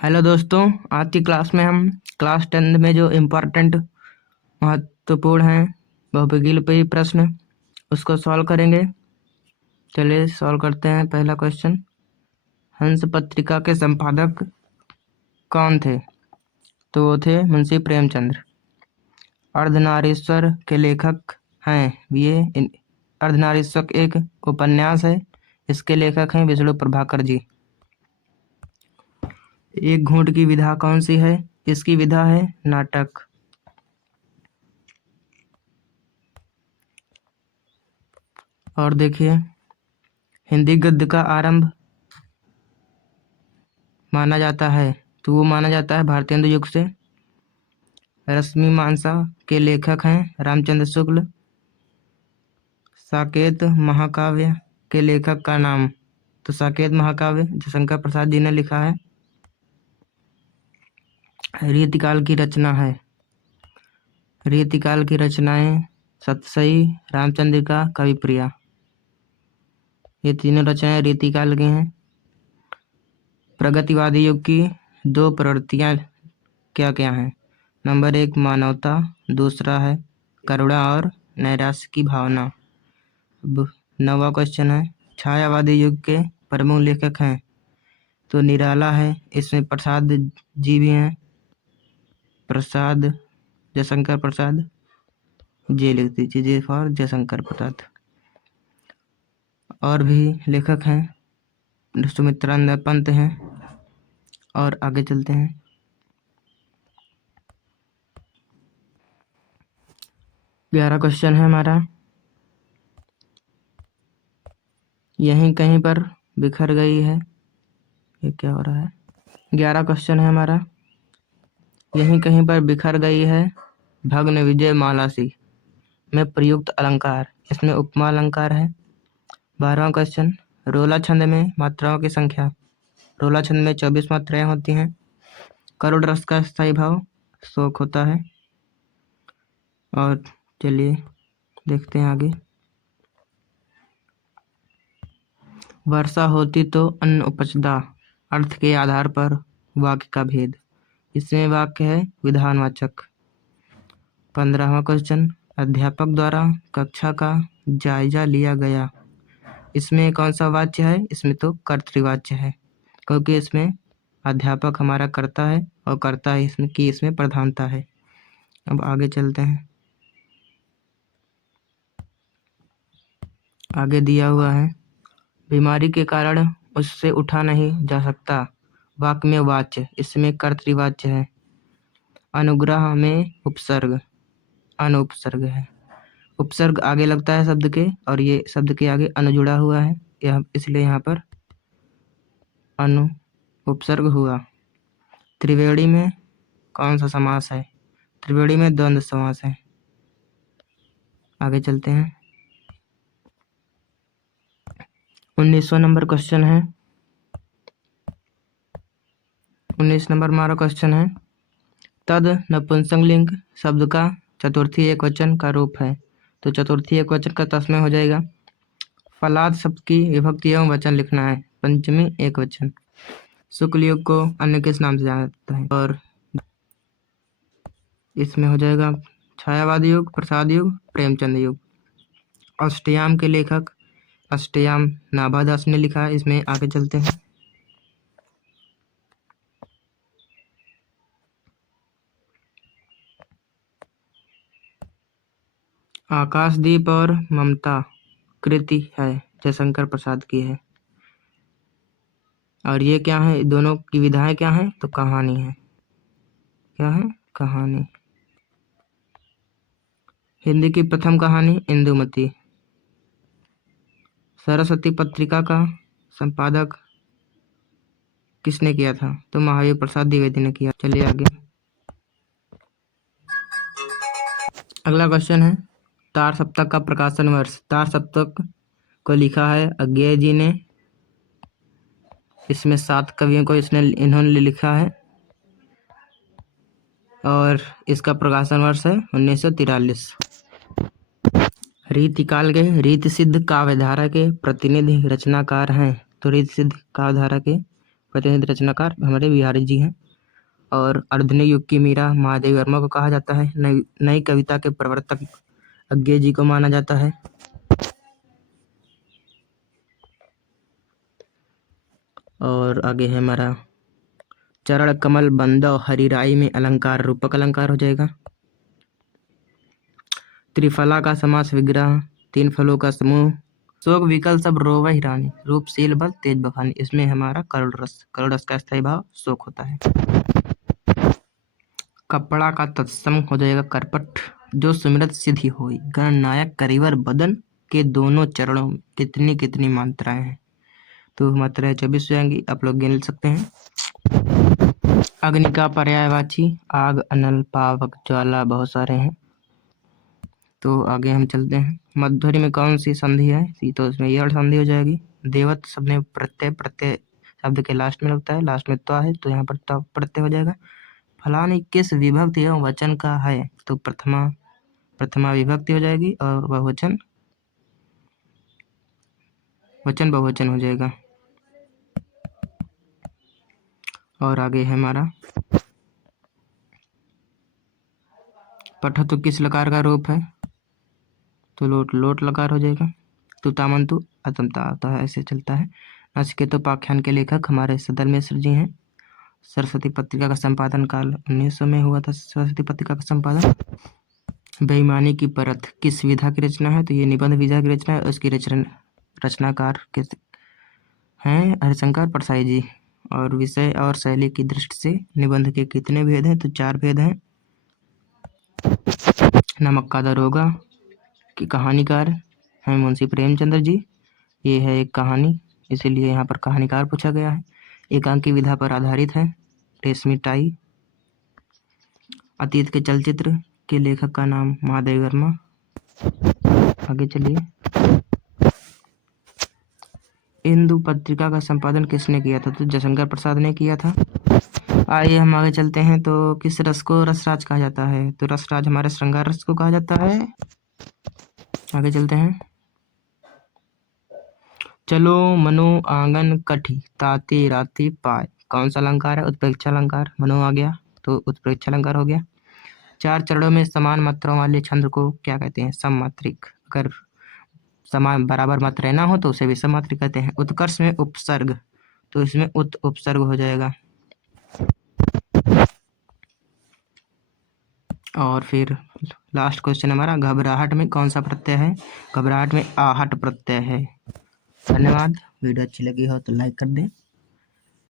Hello दोस्तों। आज की क्लास में हम क्लास 10 में जो इम्पोर्टेंट महत्वपूर्ण हैं बहुविकल्पीय प्रश्न उसको सॉल्व करेंगे। चलिए सॉल्व करते हैं। पहला क्वेश्चन, हंस पत्रिका के संपादक कौन थे? तो वो थे मुंशी प्रेमचंद्र। अर्धनारीश्वर के लेखक हैं ये। अर्धनारीश्वर एक उपन्यास है, इसके लेखक हैं विष्णु प्रभाकर जी। एक घूंट की विधा कौन सी है? इसकी विधा है नाटक। और देखिए, हिंदी गद्य का आरंभ माना जाता है तो वो माना जाता है भारतेंदु युग से। रश्मिमांसा के लेखक हैं रामचंद्र शुक्ल। साकेत महाकाव्य के लेखक का नाम? तो साकेत महाकाव्य जयशंकर प्रसाद जी ने लिखा है। रीतिकाल की रचना है। रीतिकाल की रचनाएं सतसई, रामचंद्रिका, कविप्रिया, ये तीनों रचनाएं रीतिकाल की हैं। प्रगतिवादी युग की दो प्रवृत्तियां क्या क्या हैं? नंबर 1 मानवता, दूसरा है करुणा और नैराश्य की भावना। अब 9वां क्वेश्चन है, छायावादी युग के प्रमुख लेखक हैं? तो निराला है, इसमें प्रसाद जी भी हैं। प्रसाद, जयशंकर प्रसाद, जे लिख दीजिए, जे फॉर जयशंकर प्रसाद। और भी लेखक हैं, सुमित्रानंद पंत हैं। और आगे चलते हैं। 11 क्वेश्चन है हमारा। यहीं कहीं पर बिखर गई है, ये क्या हो रहा है? 11 क्वेश्चन है हमारा। यहीं कहीं पर बिखर गई है भग्न विजय माला सी में प्रयुक्त अलंकार, इसमें उपमा अलंकार है। 12वां क्वेश्चन, रोला छंद में मात्राओं की संख्या? रोला छंद में 24 मात्राएं होती हैं। करुण रस का स्थायी भाव शोक होता है। और चलिए देखते हैं आगे। वर्षा होती तो अन्न उपजदा, अर्थ के आधार पर वाक्य का भेद, इसमें वाक्य है विधानवाचक। 15वां क्वेश्चन, अध्यापक द्वारा कक्षा का जायजा लिया गया, इसमें कौन सा वाच्य है? इसमें तो कर्तृवाच्य है, क्योंकि इसमें अध्यापक हमारा कर्ता है और कर्ता है इसमें प्रधानता है। अब आगे चलते हैं। आगे दिया हुआ है, बीमारी के कारण उससे उठा नहीं जा सकता, वाक्य में वाच्य, इसमें कर्तृवाच्य है। अनुग्रह में उपसर्ग, अनुपसर्ग है। उपसर्ग आगे लगता है शब्द के, और ये शब्द के आगे अनु जुड़ा हुआ है, यह इसलिए यहाँ पर अनु उपसर्ग हुआ। त्रिवेणी में कौन सा समास है? त्रिवेणी में द्वंद्व समास है। आगे चलते हैं। 19वां नंबर क्वेश्चन है। 19 नंबर हमारा क्वेश्चन है, तद नपुंसकलिंग शब्द का चतुर्थी एकवचन का रूप है। तो चतुर्थी एकवचन का तस्मै हो जाएगा। फलाद शब्द की विभक्ति एवं वचन लिखना है, पंचमी एकवचन। शुक्ल युग को अन्य किस नाम से जाना जाता है? और इसमें हो जाएगा छायावादी युग, प्रसाद युग, प्रेमचंद युग। अष्टयाम के लेखक? अष्टयाम नाभादास ने लिखा है। इसमें आगे चलते हैं। आकाशदीप और ममता कृति है, जयशंकर प्रसाद की है। और ये क्या है? दोनों की विधाएं क्या हैं? तो कहानी है। क्या है? कहानी। हिंदी की प्रथम कहानी इंदुमती। सरस्वती पत्रिका का संपादक किसने किया था? तो महावीर प्रसाद द्विवेदी ने किया। चलिए आगे। अगला क्वेश्चन है, तार सप्तक का प्रकाशन वर्ष? तार सप्तक को लिखा है अज्ञेय जी ने। इसमें 7 कवियों को इन्होंने लिखा है, और इसका प्रकाशन वर्ष है 1943। रीतिकाल के रीति सिद्ध काव्यधारा के प्रतिनिधि रचनाकार हैं? तो रीति सिद्ध काव्यधारा के प्रतिनिधि रचनाकार हमारे बिहारी जी हैं। और आधुनिक युग की मीरा महादेवी वर्मा को कहा जाता है। नई कविता के प्रवर्तक अज्ञे जी को माना जाता है। और आगे है हमारा चरण कमल बंदो हरिराई में अलंकार रूपक अलंकार हो जाएगा। त्रिफला का समास विग्रह, 3 फलों का समूह, शोक विकल सब रोवहि रानी, रूपशील बल तेज बखानी। इसमें हमारा करुण रस का स्थायी भाव शोक होता है। कपड़ा का तत्सम हो जाएगा करपट, जो सुमिरत सिद्धि होई, गणनायक करिवर बदन के दोनों चरणों में कितनी कितनी मात्राएं हैं। तो मात्राएं 24 हो जाएंगी, आप लोग गिन सकते हैं। अग्नि का पर्यायवाची आग, अनल, पावक, ज्वाला बहुत सारे हैं। तो आगे हम चलते हैं। मध्वरी में कौन सी संधि है? तो इसमें यड़ संधि हो जाएगी। देवत शब्द में प्रत्यय शब्द के लास्ट में लगता है, लास्ट में त्वा है तो यहाँ पर त्वा प्रत्यय हो जाएगा। फलानी किस विभक्ति एवं वचन का है? तो प्रथमा विभक्ति हो जाएगी और बहुवचन बहुवचन हो जाएगा। और आगे है हमारा पठतु किस लकार का रूप है? तो लोट लकार हो जाएगा। तुतामंतु अतमता आता है, ऐसे चलता है। नचिकेतोपाख्यान के लेखक हमारे सदल मिश्र जी हैं। सरस्वती पत्रिका का संपादन काल 1900 में हुआ था। सरस्वती पत्रिका का संपादन। बेईमानी की परत किस विधा की रचना है? तो ये निबंध विधा की रचना है। उसकी रचनाकार हैं हरिशंकर परसाई जी। और विषय और शैली की दृष्टि से निबंध के कितने भेद हैं? तो 4 भेद हैं। नमक का दरोगा की कहानीकार हैं मुंशी प्रेमचंद्र जी। ये है एक कहानी, इसीलिए यहाँ पर कहानीकार पूछा गया है। एकांकी विधा पर आधारित है। रेशमी टाई। अतीत के चलचित्र के लेखक का नाम महादेवी वर्मा। आगे चलिए। इंदु पत्रिका का संपादन किसने किया था? तो जयशंकर प्रसाद ने किया था। आइए हम आगे चलते हैं। तो किस रस को रसराज कहा जाता है? तो रसराज हमारे श्रृंगार रस को कहा जाता है। आगे चलते हैं। चलो मनो आंगन कठी ताती राती पाए, कौन सा अलंकार है? उत्प्रेक्षा अलंकार। मनो आ गया तो उत्प्रेक्षा अलंकार हो गया। 4 चरणों में समान मात्राओं वाले छंद को क्या कहते हैं? सममात्रिक। अगर समान बराबर मात्राएं ना हो तो उसे भी सममात्रिक कहते हैं। उत्कर्ष में उपसर्ग, तो इसमें उपसर्ग हो जाएगा। और फिर लास्ट क्वेश्चन हमारा, घबराहट में कौन सा प्रत्यय है? घबराहट में आहट प्रत्यय है। धन्यवाद। वीडियो अच्छी लगी हो तो लाइक कर दें।